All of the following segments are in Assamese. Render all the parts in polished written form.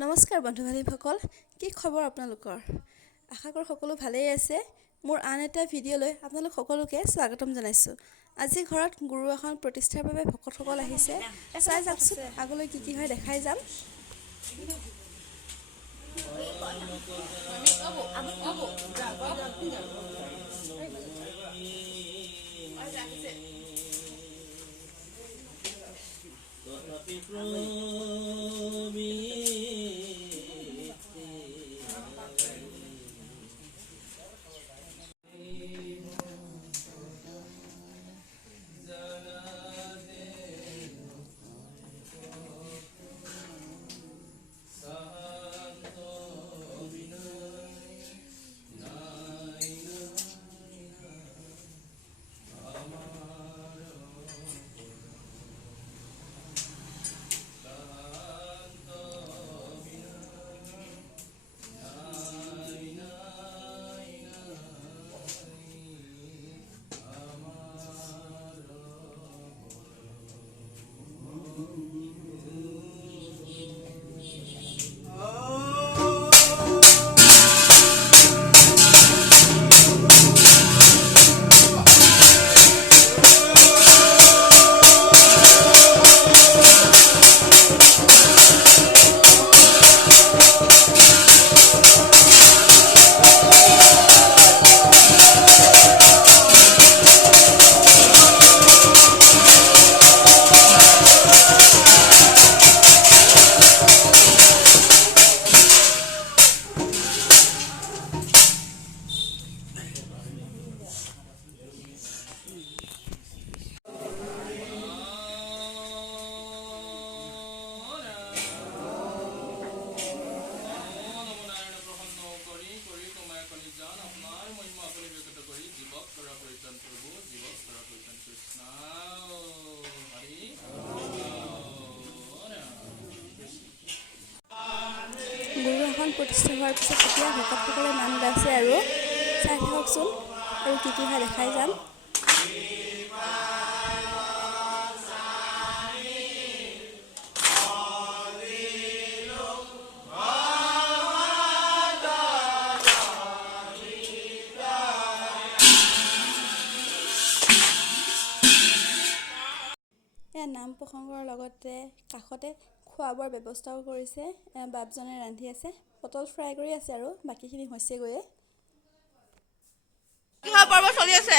নমস্কাৰ বন্ধু বান্ধৱীসকল, কি খবৰ আপোনালোকৰ? আশা কৰোঁ সকলো ভালেই আছে। মোৰ আন এটা ভিডিঅ'লৈ আপোনালোক সকলোকে স্বাগতম জনাইছোঁ। আজি ঘৰত গুৰু আসন প্ৰতিষ্ঠাৰ বাবে ভকতসকল আহিছে। চাই যাওকচোন আগলৈ কি হয় দেখাই যাম। গুৰু আসন প্ৰতিষ্ঠা হোৱাৰ পিছত এতিয়া ভকতসকলে নাম গাইছে আৰু চাই থাককচোন আৰু কি হয় দেখাই যাম। নাম প্ৰসংগৰ লগতে কাষতে খোৱা বোৱাৰ ব্যৱস্থাও কৰিছে। বাপজনে ৰান্ধি আছে, পটল ফ্ৰাই কৰি আছে আৰু বাকীখিনি হৈছেগৈয়ে। কিহৰ পৰ্ব চলি আছে?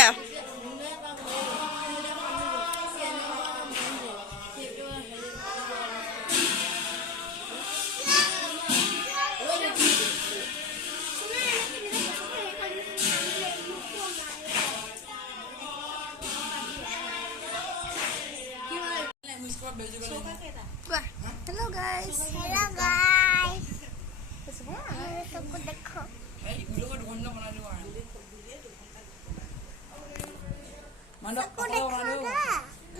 Hello guys. Hello guys. सबको देखो। सबको देखो ना।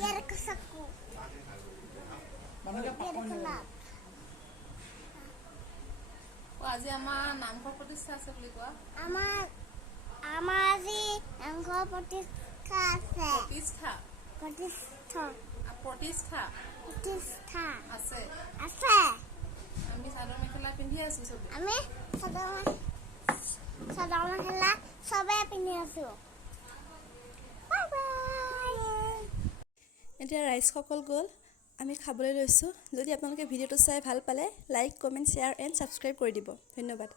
ये रखो सबको। আজি আমাৰ নামঘৰ প্ৰতিষ্ঠা আছে বুলি কোৱা। আমাৰ আজি নামঘৰ প্ৰতিষ্ঠা আছে। প্ৰতিষ্ঠা আছে। আমি চাদৰ মেখেলা পিন্ধি আছো চবে। আমি চাদৰ মেখেলা চবে পিন্ধি আছো। Bye bye. এতিয়া ৰাইজসকল গ'ল, আমি খাবলৈ লৈছোঁ। যদি আপোনালোকে ভিডিঅ'টো চাই ভাল পালে like, comment, share and subscribe কৰি দিব। ধন্যবাদ।